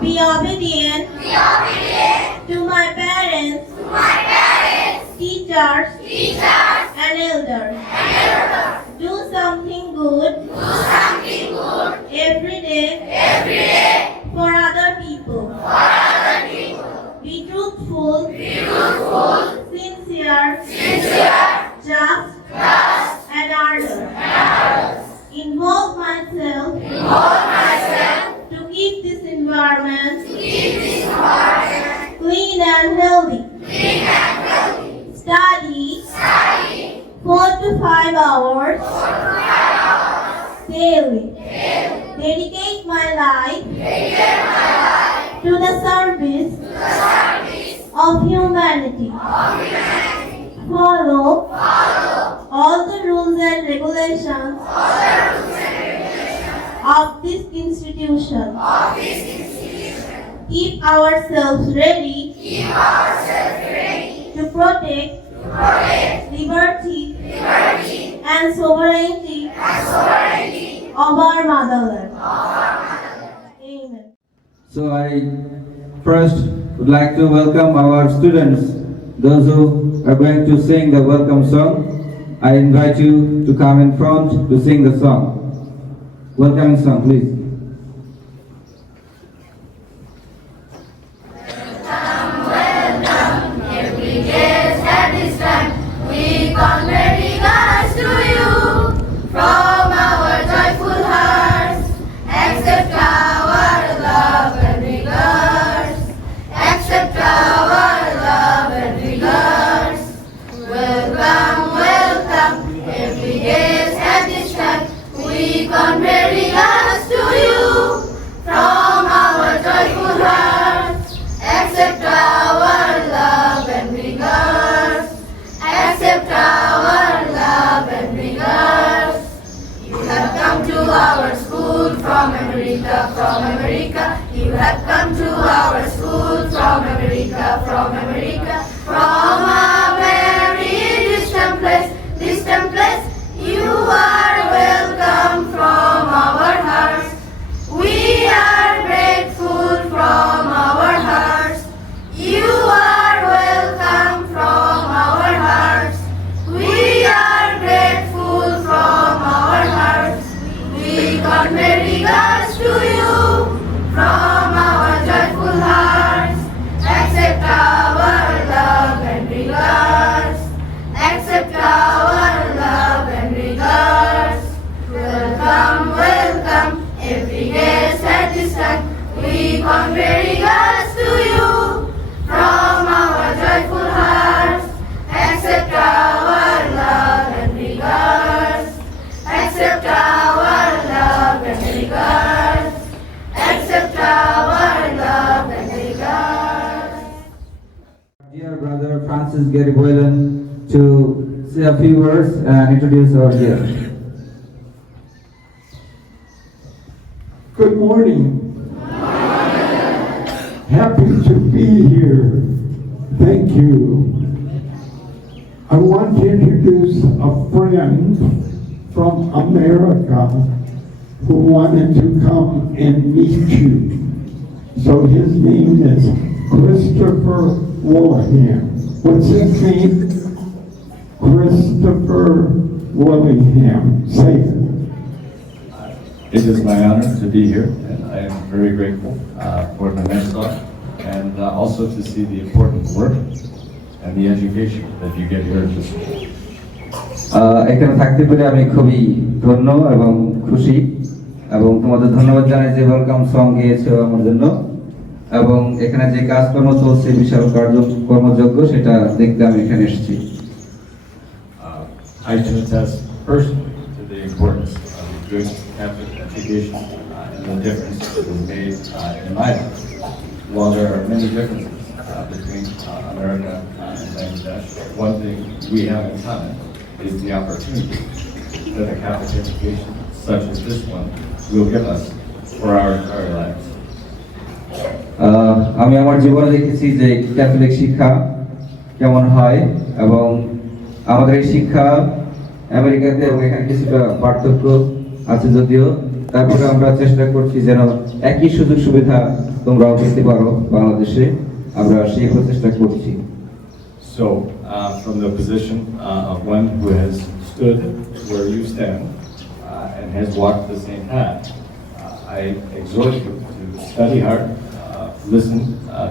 Be obedient to my parents, teachers, and elders. Do something good every day for other people. Be truthful, sincere, just, and ardent. Involve myself to keep this environment clean and healthy. Study 4 to 5 hours daily. Dedicate my life to the service of humanity. Follow all the rules and regulations of this institution. Keep ourselves ready to protect liberty and sovereignty of our motherland. Amen. So I first would like to welcome our students, those who are going to sing the welcome song. I invite you to come in front to sing the song. Welcoming song, please. Welcome. Brother Francis Gary Boylan to say a few words and introduce our guest. Good morning. Happy to be here. Thank you. I want to introduce a friend from America who wanted to come and meet you. So his name is Christopher Willingham. What's his name? Christopher Willingham. Say it. It is my honor to be here, and I am very grateful for the mentor and also to see the important work and the education that you get here at the school. এখানে থাকতে পেরে আমি খুবই ধন্য এবং খুশি এবং তোমাদের ধন্যবাদ জানাই যে ওয়েলকাম সং গেয়েছো আমার জন্য এবং এখানে যে কাজকর্ম চলছে বিশাল কর্মযজ্ঞ সেটা দেখতে আমি এখানে এসেছি I can attest personally to the importance of a good Catholic education and the difference it has made in my life. While there are many differences between America and Bangladesh, one thing we have in common is the opportunity that a Catholic education such as this one will give us for our entire lives. আমি আমার জীবনে দেখেছি যে Catholic শিক্ষা কেমন হয় এবং আমাদের এই শিক্ষা আমেরিকাতে এবং এখানে কিছুটা পার্থক্য আছে যদিও তারপরে আমরা চেষ্টা করছি যেন একই সুযোগ সুবিধা তোমরাও পেতে পারো বাংলাদেশে আমরা সেই প্রচেষ্টা করছি So, from the position of one who has stood where you stand and has walked the same path, I exhort you to study hard, listen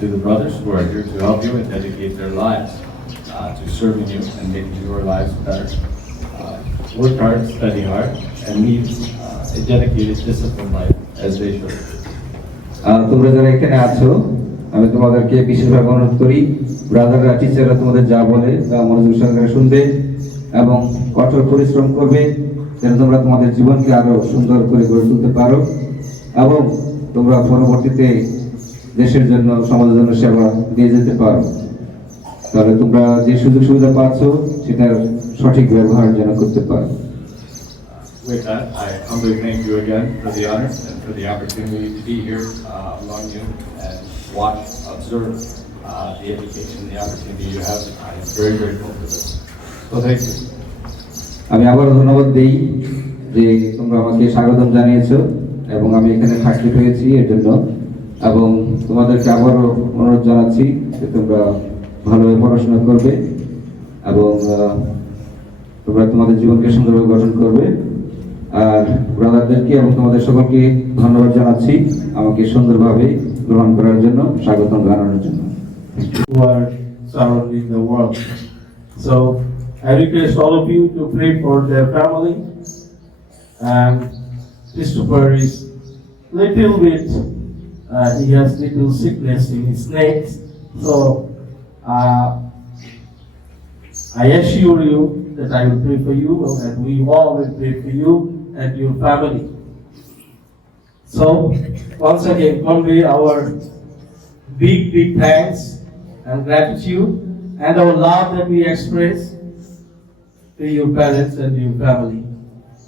to the brothers who are here to help you and dedicate their lives to serving you and making your lives better. Work hard, study hard, and lead a dedicated, disciplined life as they should. তোমরা যারা এখানে আছো আমি তোমাদেরকে বিশেষভাবে অনুরোধ করি ব্রাদাররা টিচাররা তোমাদের যা বলে তা মনোযোগ সহকারে শুনবে এবং কঠোর পরিশ্রম করবে যেন তোমরা তোমাদের জীবনকে আরো সুন্দর করে গড়ে তুলতে পারো এবং তোমরা পরবর্তীতে দেশের জন্য সমাজের জন্য সেবা দিয়ে যেতে পারো তাহলে তোমরা যে সুযোগ সুবিধা পাচ্ছ সেটার সঠিক ব্যবহার যেন করতে পারো With that, I humbly thank you again for the honor and for the opportunity to be here among you and watch, observe the education and the opportunity you have. I am very grateful for this. So thank you. আমি আবার ধন্যবাদ দেই যে তোমরা আমাকে স্বাগতম জানিয়েছো এবং আমি এখানে থাকতে পেরেছি এর জন্য এবং তোমাদেরকে আবারও অনুরোধ জানাচ্ছি যে তোমরা ভালোভাবে পড়াশোনা করবে এবং তোমরা তোমাদের জীবনকে সুন্দরভাবে গঠন করবে আর ব্রাদারদেরকে এবং তোমাদের সকলকে ধন্যবাদ জানাচ্ছি আমাকে সুন্দরভাবে গ্রহণ করার জন্য স্বাগতম জানানোর জন্য who are surrounding the world. So I request all of you to pray for their family. And Christopher is little bit, he has little sickness in his neck. So I assure you that I will pray for you and we all will pray for you and your family. So once again convey our big thanks and gratitude and our love that we express to your parents and your family.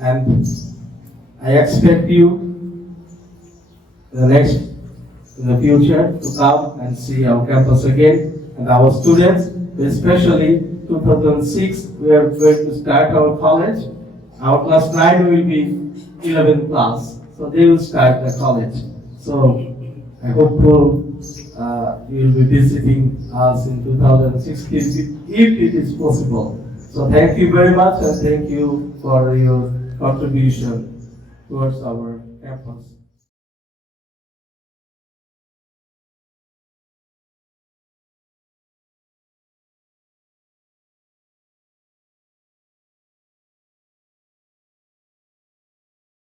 And I expect you in the future to come and see our campus again and our students, especially 2006 we are going to start our college. Our class 9 will be 11th class, so they will start the college. So I hope you will be visiting us in 2016 if it is possible. So thank you very much and thank you for your contribution towards our campus.